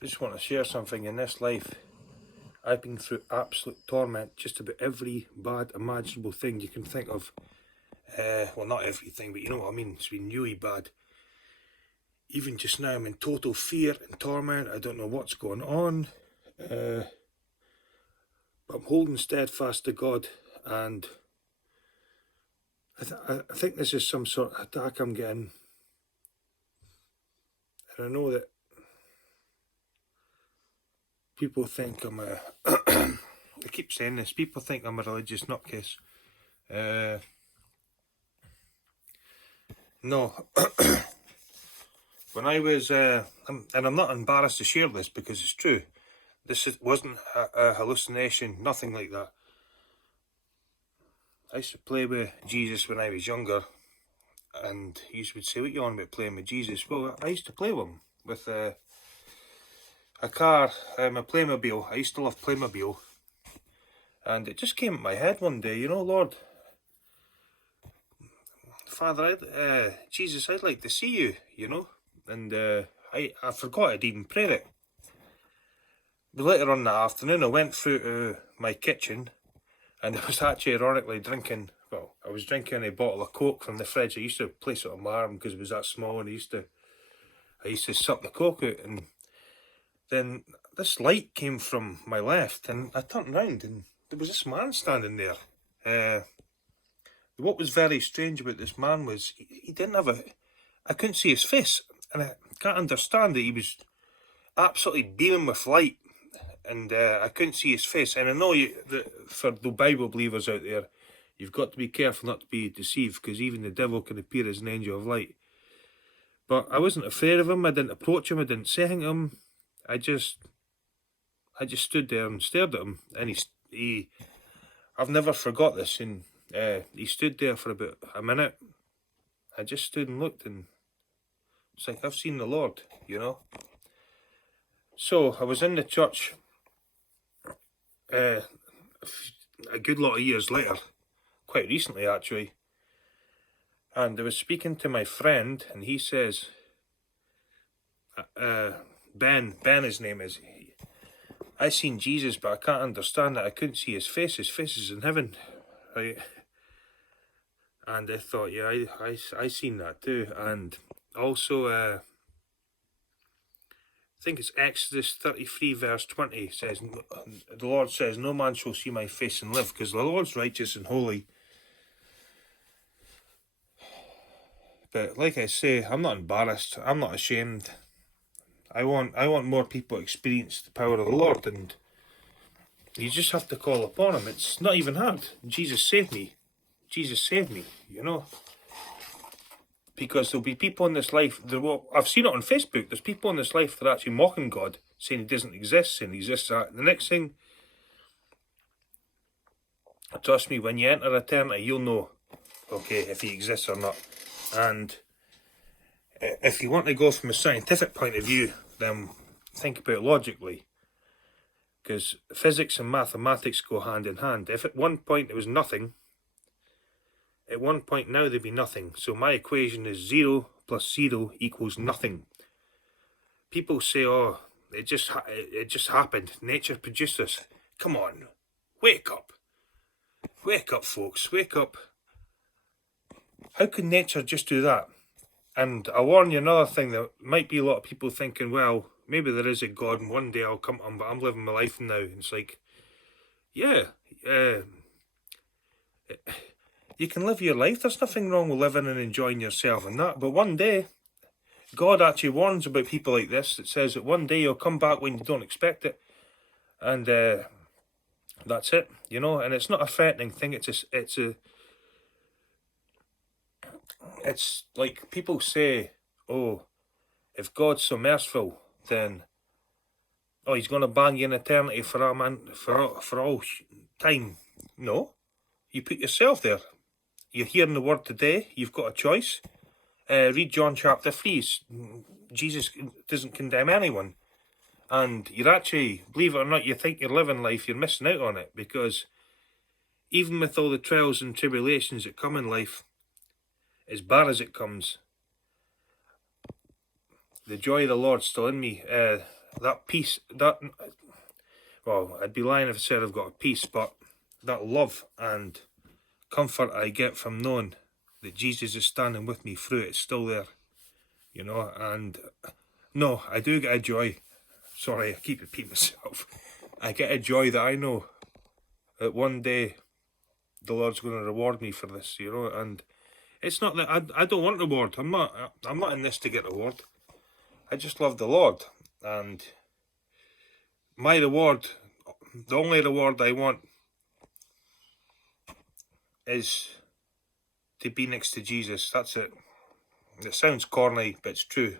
I just want to share something. In this life, I've been through absolute torment, just about every bad imaginable thing you can think of. Well, not everything, but you know what I mean. It's been really bad. Even just now, I'm in total fear and torment. I don't know what's going on. But I'm holding steadfast to God, and I think this is some sort of attack I'm getting. And I know that people think I'm a... I keep saying this, people think I'm a religious nutcase. No. When I was... and I'm not embarrassed to share this because it's true. Wasn't a hallucination, nothing like that. I used to play with Jesus when I was younger, and he would say, "What you on about playing with Jesus?" Well, I used to play with him, with a car, a Playmobil. I used to love Playmobil. And it just came in my head one day, you know, Lord, Father, Jesus, I'd like to see you, you know. And I forgot I'd even prayed it. But later on that afternoon, I went through to my kitchen, and I was actually ironically drinking, well, I was drinking a bottle of Coke from the fridge. I used to place it on my arm because it was that small, and I used to suck the Coke out, and then this light came from my left, and I turned around, and there was this man standing there. What was very strange about this man was he didn't have I couldn't see his face, and I can't understand that he was absolutely beaming with light, and I couldn't see his face. And I know that for the Bible believers out there, you've got to be careful not to be deceived, because even the devil can appear as an angel of light. But I wasn't afraid of him. I didn't approach him. I didn't say anything to him. I just stood there and stared at him, and I've never forgot this. And he stood there for about a minute. I just stood and looked, and it's like, I've seen the Lord, you know. So I was in the church a good lot of years later, quite recently actually, and I was speaking to my friend, and he says, Ben his name is, I seen Jesus, but I can't understand that. I couldn't see his face. His face is in heaven, right? And I thought, yeah, I seen that too. And also, I think it's Exodus 33 verse 20 says, the Lord says, "No man shall see my face and live," because the Lord's righteous and holy. But like I say, I'm not embarrassed. I'm not ashamed. I want more people to experience the power of the Lord, and you just have to call upon him. It's not even hard. Jesus saved me. Jesus saved me, you know. Because there'll be people in this life, I've seen it on Facebook, there's people in this life that are actually mocking God, saying he doesn't exist, saying he exists that. The next thing, trust me, when you enter eternity, you'll know, okay, if he exists or not. And if you want to go from a scientific point of view, then think about it logically. Because physics and mathematics go hand in hand. If at one point it was nothing, at one point now there'd be nothing. So my equation is 0 plus 0 equals nothing. People say, oh, it just happened. Nature produced this. Come on, wake up. Wake up, folks, wake up. How can nature just do that? And I'll warn you another thing, that might be a lot of people thinking, well, maybe there is a God and one day I'll come to him, but I'm living my life now. And it's like, yeah, you can live your life. There's nothing wrong with living and enjoying yourself and that. But one day, God actually warns about people like this. It says that one day you'll come back when you don't expect it. And that's it, you know. And it's not a threatening thing. It's like people say, oh, if God's so merciful, then, oh, he's going to ban you in eternity for all time. No, you put yourself there. You're hearing the word today. You've got a choice. Read John chapter 3. Jesus doesn't condemn anyone. And you're actually, believe it or not, you think you're living life, you're missing out on it. Because even with all the trials and tribulations that come in life, as bad as it comes, the joy of the Lord's still in me. that peace, well, I'd be lying if I said I've got a peace, but that love and comfort I get from knowing that Jesus is standing with me through it's still there, you know. And no, I do get a joy. Sorry, I keep repeating myself. I get a joy that I know that one day the Lord's going to reward me for this, you know. And it's not that I don't want reward. I'm not in this to get reward. I just love the Lord, and my reward, the only reward I want, is to be next to Jesus. That's it. It sounds corny, but it's true.